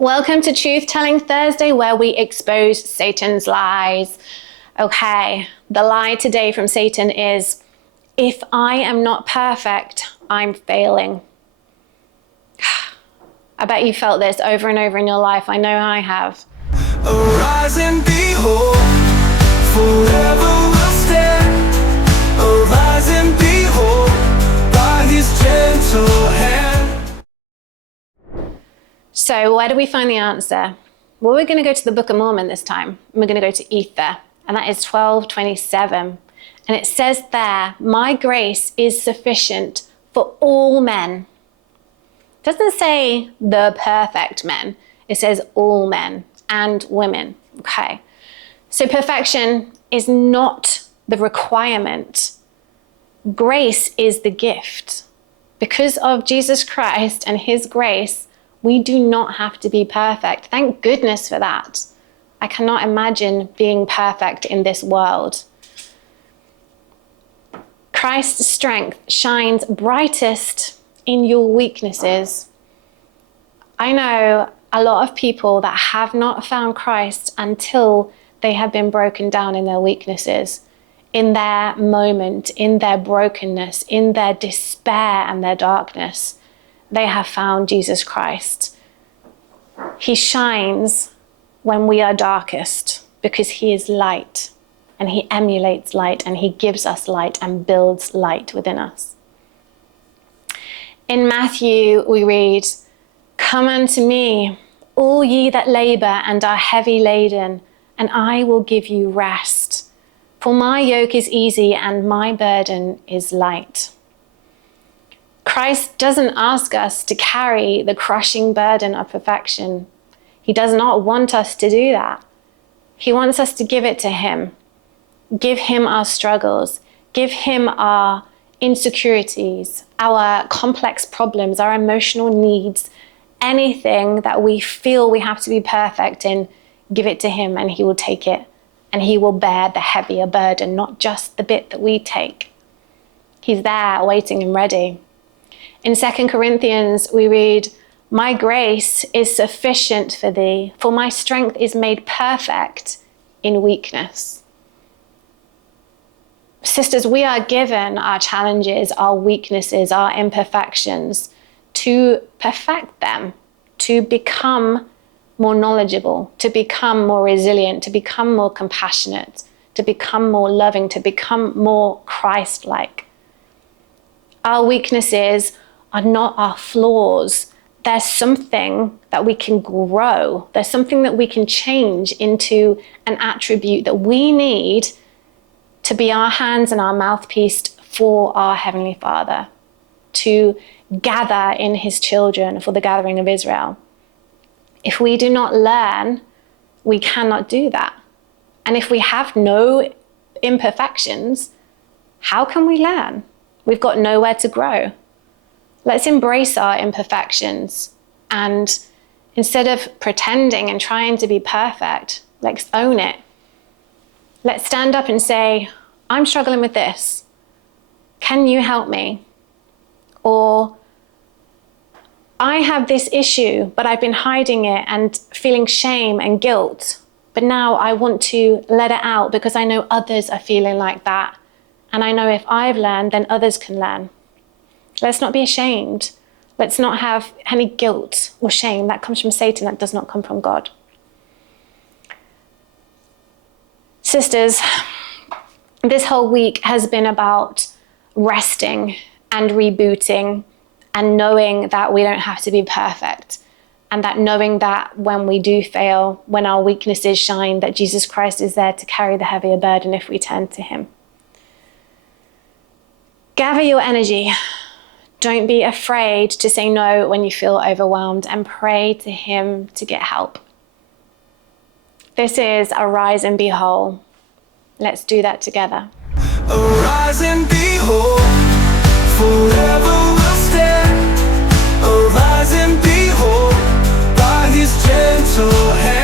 Welcome to Truth Telling Thursday, where we expose Satan's lies. Okay, the lie today from Satan is, if I am not perfect, I'm failing. I bet you felt this over and over in your life. I know I have. Arise and behold, forever will stand. Arise and behold, by his gentle hand. So where do we find the answer? Well, we're going to go to the Book of Mormon this time. We're going to go to Ether, and that is 12:27. And it says there, my grace is sufficient for all men. It doesn't say the perfect men. It says all men and women. Okay. So perfection is not the requirement. Grace is the gift. Because of Jesus Christ and his grace, we do not have to be perfect. Thank goodness for that. I cannot imagine being perfect in this world. Christ's strength shines brightest in your weaknesses. I know a lot of people that have not found Christ until they have been broken down in their weaknesses, in their moment, in their brokenness, in their despair and their darkness. They have found Jesus Christ. He shines when we are darkest because he is light, and he emulates light, and he gives us light and builds light within us. In Matthew, we read, come unto me, all ye that labor and are heavy laden, and I will give you rest. For my yoke is easy and my burden is light. Christ doesn't ask us to carry the crushing burden of perfection. He does not want us to do that. He wants us to give it to him. Give him our struggles. Give him our insecurities, our complex problems, our emotional needs, anything that we feel we have to be perfect in, give it to him and he will take it. And he will bear the heavier burden, not just the bit that we take. He's there waiting and ready. In 2 Corinthians, we read, my grace is sufficient for thee, for my strength is made perfect in weakness. Sisters, we are given our challenges, our weaknesses, our imperfections to perfect them, to become more knowledgeable, to become more resilient, to become more compassionate, to become more loving, to become more Christ-like. Our weaknesses are not our flaws. There's something that we can grow. There's something that we can change into an attribute that we need to be our hands and our mouthpiece for our Heavenly Father, to gather in his children for the gathering of Israel. If we do not learn, we cannot do that. And if we have no imperfections, how can we learn? We've got nowhere to grow. Let's embrace our imperfections, and instead of pretending and trying to be perfect, let's own it. Let's stand up and say, I'm struggling with this. Can you help me? Or I have this issue, but I've been hiding it and feeling shame and guilt. But now I want to let it out because I know others are feeling like that. And I know if I've learned, then others can learn. Let's not be ashamed. Let's not have any guilt or shame. That comes from Satan. That does not come from God. Sisters, this whole week has been about resting and rebooting and knowing that we don't have to be perfect, and that knowing that when we do fail, when our weaknesses shine, that Jesus Christ is there to carry the heavier burden if we turn to him. Gather your energy. Don't be afraid to say no when you feel overwhelmed, and pray to him to get help. This is Arise and Be Whole. Let's do that together. Arise and behold, forever will stand. Arise and behold, by his gentle hand.